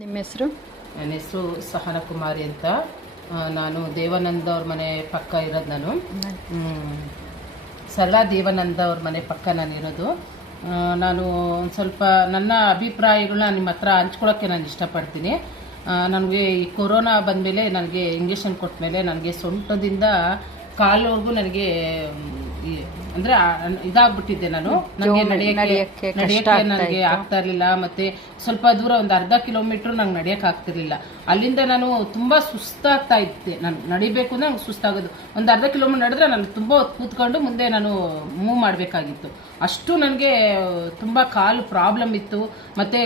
ನಿಮ್ಮ ಹೆಸರು? ನನ್ನ ಹೆಸರು ಸಹನ ಕುಮಾರಿ ಅಂತ. ನಾನು ದೇವಾನಂದ ಅವ್ರ ಮನೆ ಪಕ್ಕ ಇರೋದು. ನಾನು ಸರಳಾ ದೇವಾನಂದ ಅವ್ರ ಮನೆ ಪಕ್ಕ ನಾನು ಇರೋದು. ನಾನು ಒಂದು ಸ್ವಲ್ಪ ನನ್ನ ಅಭಿಪ್ರಾಯಗಳನ್ನ ನಿಮ್ಮ ಹತ್ರ ಹಂಚ್ಕೊಳ್ಳೋಕ್ಕೆ ನಾನು ಇಷ್ಟಪಡ್ತೀನಿ. ನನಗೆ ಈ ಕೊರೋನಾ ಬಂದಮೇಲೆ ನನಗೆ ಇಂಜೆಕ್ಷನ್ ಕೊಟ್ಟ ಮೇಲೆ ನನಗೆ ಸೊಂಟದಿಂದ ಕಾಲವರೆಗೂ ನನಗೆ ಅಂದರೆ ಇದಾಗ್ಬಿಟ್ಟಿದ್ದೆ. ನನಗೆ ನಡೆಯಕ್ಕೆ ನನಗೆ ಆಗ್ತಾ ಇರಲಿಲ್ಲ. ಮತ್ತೆ ಸ್ವಲ್ಪ ದೂರ ಒಂದು ಅರ್ಧ ಕಿಲೋಮೀಟ್ರ್ ನಂಗೆ ನಡೆಯಕ್ಕೆ ಆಗ್ತಿರ್ಲಿಲ್ಲ. ಅಲ್ಲಿಂದ ನಾನು ತುಂಬ ಸುಸ್ತಾಗ್ತಾ ಇದ್ದೆ. ನಾನು ನಡಿಬೇಕು ಅಂದ್ರೆ ನಂಗೆ ಸುಸ್ತಾಗೋದು. ಒಂದು ಅರ್ಧ ಕಿಲೋಮೀಟರ್ ನಡೆದ್ರೆ ನಾನು ತುಂಬ ಹೊತ್ತು ಕೂತ್ಕೊಂಡು ಮುಂದೆ ನಾನು ಮೂವ್ ಮಾಡಬೇಕಾಗಿತ್ತು. ಅಷ್ಟು ನನಗೆ ತುಂಬ ಕಾಲು ಪ್ರಾಬ್ಲಮ್ ಇತ್ತು. ಮತ್ತೆ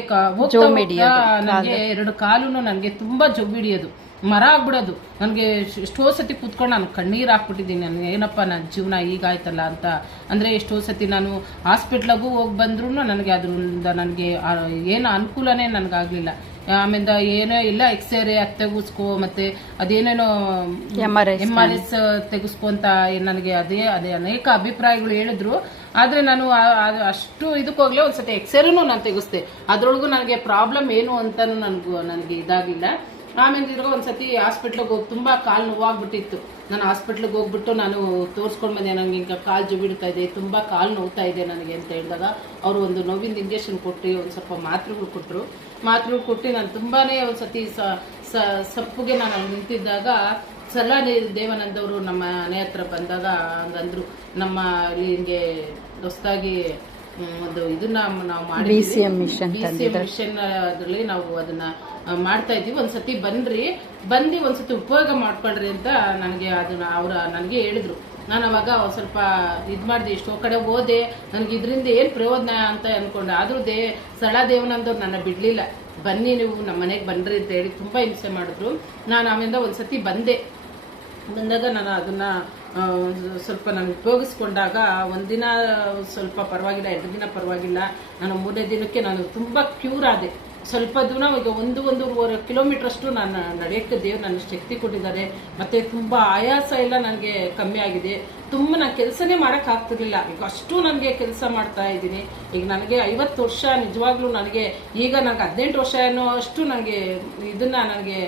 ನನಗೆ ಎರಡು ಕಾಲು ನನಗೆ ತುಂಬ ಜೊಬ್ಬು ಹಿಡಿಯೋದು, ಮರ ಆಗ್ಬಿಡೋದು. ನನಗೆ ಎಷ್ಟೋ ಸತಿ ಕೂತ್ಕೊಂಡು ನಾನು ಕಣ್ಣೀರು ಹಾಕ್ಬಿಟ್ಟಿದ್ದೀನಿ. ನನಗೆ ಏನಪ್ಪ ನನ್ನ ಜೀವನ ಹೀಗಾಯ್ತಲ್ಲ ಅಂತ. ಅಂದರೆ ಎಷ್ಟೋ ಸತಿ ನಾನು ಹಾಸ್ಪಿಟ್ಲಾಗೂ ಹೋಗಿ ಬಂದ್ರೂ ನನಗೆ ಅದರಿಂದ ನನಗೆ ಏನು ಅನುಕೂಲನೇ ನನಗಾಗಲಿಲ್ಲ. ಆಮೇಲೆ ಏನೋ ಇಲ್ಲ ಎಕ್ಸ್ರೇ ಅದು ತೆಗಿಸ್ಕೊ, ಮತ್ತೆ ಅದೇನೇನೋ MRS ತೆಗಿಸ್ಕೊ ಅಂತ ನನಗೆ ಅದೇ ಅನೇಕ ಅಭಿಪ್ರಾಯಗಳು ಹೇಳಿದ್ರು. ಆದರೆ ನಾನು ಅಷ್ಟು ಇದಕ್ಕೋಗ್ಲೇ ಒಂದ್ಸತಿ ಎಕ್ಸ್ರೇನೂ ನಾನು ತೆಗಿಸ್ದೆ. ಅದರೊಳಗೂ ನನಗೆ ಪ್ರಾಬ್ಲಮ್ ಏನು ಅಂತಲೂ ನನಗೆ ಇದಾಗಿಲ್ಲ. ಆಮೇಲೆ ಇರೋ ಒಂದ್ಸತಿ ಹಾಸ್ಪಿಟ್ಲಿಗೆ ಹೋಗಿ ತುಂಬ ಕಾಲು ನೋವಾಗ್ಬಿಟ್ಟಿತ್ತು. ನಾನು ಹಾಸ್ಪಿಟ್ಲಿಗೆ ಹೋಗ್ಬಿಟ್ಟು ನಾನು ತೋರಿಸ್ಕೊಂಡು ಬಂದೆ. ನನಗೆ ಈಗ ಕಾಲು ಜುಬಿಡ್ತಾ ಇದೆ, ತುಂಬ ಕಾಲು ನೋವ್ತಾ ಇದೆ ನನಗೆ ಅಂತ ಹೇಳಿದಾಗ ಅವರು ಒಂದು ನೋವಿಂದ ಇಂಜೆಕ್ಷನ್ ಕೊಟ್ಟು ಒಂದು ಸ್ವಲ್ಪ ಮಾತ್ರೆಗಳು ಕೊಟ್ಟು ನಾನು ತುಂಬಾ ಒಂದ್ಸತಿ ಸಪ್ಪುಗೆ ನಾನು ಅಲ್ಲಿ ನಿಂತಿದ್ದಾಗ ಸರಳಾ ದೇವಾನಂದ ಅವರು ನಮ್ಮ ಮನೆ ಹತ್ರ ಬಂದಾಗ ಹಂಗಂದ್ರು, ನಮ್ಮ ಇಲ್ಲಿ ಹಿಂಗೆ ಹೊಸದಾಗಿ ಒಂದು ಇದನ್ನ ನಾವು ಮಾಡಿ BCM ಮಿಷನ್ ಅದರಲ್ಲಿ ನಾವು ಅದನ್ನ ಮಾಡ್ತಾ ಇದ್ದೀವಿ. ಒಂದ್ಸತಿ ಬಂದು ಒಂದ್ಸತಿ ಉಪಯೋಗ ಮಾಡ್ಕೊಳ್ರಿ ಅಂತ ನನಗೆ ಅದನ್ನ ನನಗೆ ಹೇಳಿದ್ರು. ನಾನು ಅವಾಗ ಸ್ವಲ್ಪ ಇದು ಮಾಡಿದೆ, ಎಷ್ಟೋ ಕಡೆ ಹೋದೆ, ನನಗೆ ಇದರಿಂದ ಏನು ಪ್ರಯೋಜನ ಅಂತ ಅಂದ್ಕೊಂಡೆ. ಆದರೂ ಸರಳಾ ದೇವಾನಂದವ್ರು ನನ್ನ ಬಿಡಲಿಲ್ಲ. ಬನ್ನಿ ನೀವು ನಮ್ಮ ಮನೆಗೆ ಬನ್ನಿರಿ ಅಂತ ಹೇಳಿ ತುಂಬ ಹಿಂಸೆ ಮಾಡಿದ್ರು. ನಾನು ಆಮೇಲೆ ಒಂದ್ಸತಿ ಬಂದಾಗ ನಾನು ಅದನ್ನ ಸ್ವಲ್ಪ ನಾನು ಉಪಯೋಗಿಸ್ಕೊಂಡಾಗ ಒಂದಿನ ಸ್ವಲ್ಪ ಪರವಾಗಿಲ್ಲ, 2 ದಿನ ಪರವಾಗಿಲ್ಲ. ನಾನು 3ನೇ ದಿನಕ್ಕೆ ನಾನು ತುಂಬ ಕ್ಯೂರ್ ಆದೆ. ಸ್ವಲ್ಪ ದೂರ ಈಗ 1-1.5 ಕಿಲೋಮೀಟರ್ ಅಷ್ಟು ನಾನು ನಡೆಯೋಕ್ಕೆ ದೇವ್ರು ನನ್ನ ಶಕ್ತಿ ಕೊಟ್ಟಿದ್ದಾರೆ. ಮತ್ತೆ ತುಂಬ ಆಯಾಸ ಎಲ್ಲ ನನಗೆ ಕಮ್ಮಿ ಆಗಿದೆ. ತುಂಬ ನಾನು ಕೆಲಸನೇ ಮಾಡೋಕ್ಕಾಗ್ತಿರ್ಲಿಲ್ಲ. ಈಗ ಅಷ್ಟು ನನಗೆ ಕೆಲಸ ಮಾಡ್ತಾ ಇದ್ದೀನಿ. ಈಗ ನನಗೆ 50 ವರ್ಷ ನಿಜವಾಗ್ಲೂ ನನಗೆ ಈಗ ನನಗೆ 18 ವರ್ಷ ಏನೋ ಅಷ್ಟು ನನಗೆ ಇದನ್ನ ನನಗೆ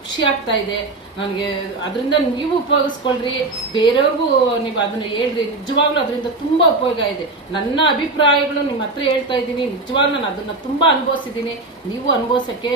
ಖುಷಿ ಆಗ್ತಾ ಇದೆ ನನಗೆ. ಅದರಿಂದ ನೀವು ಉಪಯೋಗಿಸ್ಕೊಳ್ರಿ, ಬೇರೆಯವ್ರಿಗೂ ನೀವು ಅದನ್ನ ಹೇಳ್ರಿ. ನಿಜವಾಗ್ಲೂ ಅದರಿಂದ ತುಂಬ ಉಪಯೋಗ ಇದೆ. ನನ್ನ ಅಭಿಪ್ರಾಯಗಳು ನಿಮ್ಮ ಹತ್ರ ಹೇಳ್ತಾ ಇದ್ದೀನಿ. ನಿಜವಾಗ್ಲೂ ನಾನು ಅದನ್ನ ತುಂಬ ಅನುಭವಿಸಿದ್ದೀನಿ. ನೀವು ಅನುಭವಿಸೋಕ್ಕೆ